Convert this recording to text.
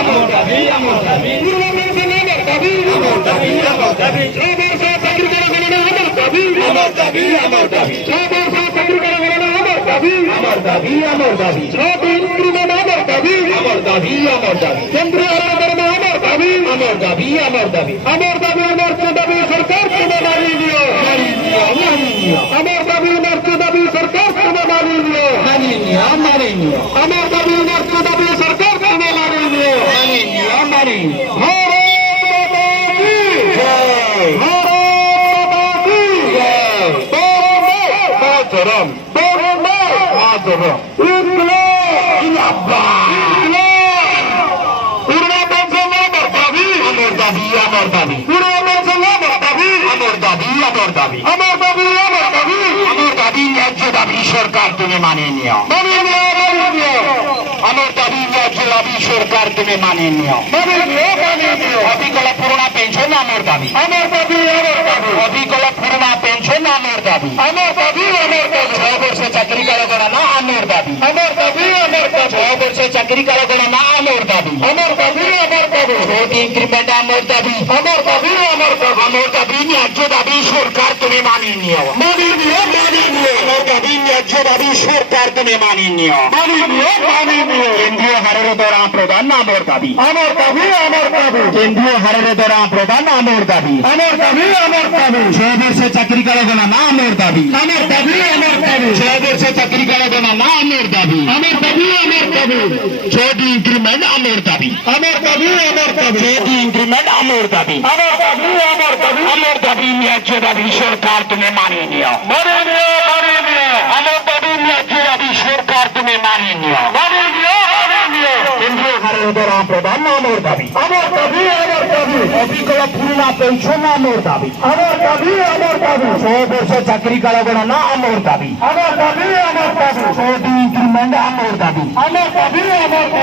আমার দাবি আমার দাবি পূর্ব পেনশন আমার দাবি আমার দাবি আমার দাবি 6 বছর চাকরি করা গেল না আমার দাবি আমার দাবি আমার দাবি 6 বছর চাকরি করা গেল না আমার দাবি আমার দাবি আমার দাবি 6 ইনক্রিমেন্ট আমার দাবি আমার দাবি আমার দাবি কেন্দ্রীয় আলাদা আমার দাবি আমার দাবি আমার দাবি আমার দাবি আমার দাবি সরকার তুমি মানিয়ে নিও আমার দাবি আমার দাবি সরকার তুমি মানিয়ে নিও মানিয়ে নিও আমার দাবি আমার দাবি সরকার তুমি মানিয়ে নিও মানিয়ে নিও ভারত মাতা কি জয় ভারত মাতা কি জয় মাতরম মাতরম ইনকলাব জিন্দাবাদ পূর্ব পেনশন আমার দাবি আমার দাবি আমার দাবি পূর্ব পেনশন আমার দাবি আমার দাবি আমার দাবি আমার দাবি আমার দাবি আমার দাবি ন্যায্য দাবি সরকার তুমি মানিয়ে নিও মানিয়ে নিও মানিয়ে নিও আমার দাবি ন্যায্য দাবি সরকার তুমি মানিয়ে নিও মানিয়ে নিও মানিয়ে নিও অবিকলা পুরোনা পেনশন আমার দাবি আমার দাবি আমার দাবি অবিকলা পুরোনা পেনশন আমার দাবি আমার দাবি আমার দাবি 6 বছর চাকরি করা না আমার দাবি আমার দাবি আমার দাবি 6 বছর চাকরি করা না আমার দাবি আমার দাবি আমার দাবি ভোট ইনক্রিমেন্ট আমার দাবি আমার দাবি আমার দাবি আমার দাবি ন্যায্য দাবি সরকার তুমি মানিয়ে নিও মানিয়ে নিও মানিয়ে নিও আমার দাবি ন্যায্য দাবি সরকার তুমি মানিয়ে নিও মানিয়ে নিও মানিয়ে নিও কেন্দ্রীয় হারের দ্বারা প্রদান আমার দাবি আমার দাবি আমার দাবি কেন্দ্রীয় হারের দ্বারা প্রদান আমার দাবি আমার দাবি আমার দাবি 6 বছর চাকরি করা না আমার দাবি আমার দাবি আমার দাবি 6 বছর চাকরি করা না আমার দাবি আমার দাবি আমার দাবি 6 ইনক্রিমেন্ট আমার দাবি আমার দাবি আমার দাবি 6 ইনক্রিমেন্ট আমার দাবি আমার দাবি আমার দাবি আমার দাবি ন্যায্য দাবি সরকার তুমি মানিয়ে নিও মানিয়ে নিও মানিয়ে নিও আমার দাবি ন্যায্য দাবি সরকার তুমি মানিয়ে নিও মানিয়ে নিও মানিয়ে নিও কেন্দ্রীয় হারের দ্বারা প্রদান আমার দাবি আমার দাবি আমার দাবি অবিকলা পুরোনা পেনশন আমার দাবি আমার দাবি আমার দাবি 6 বছর চাকরি করা না আমার দাবি আমার দাবি আমার দাবি 6 ইনক্রিমেন্ট আমার দাবি আমার দাবি আমার দাবি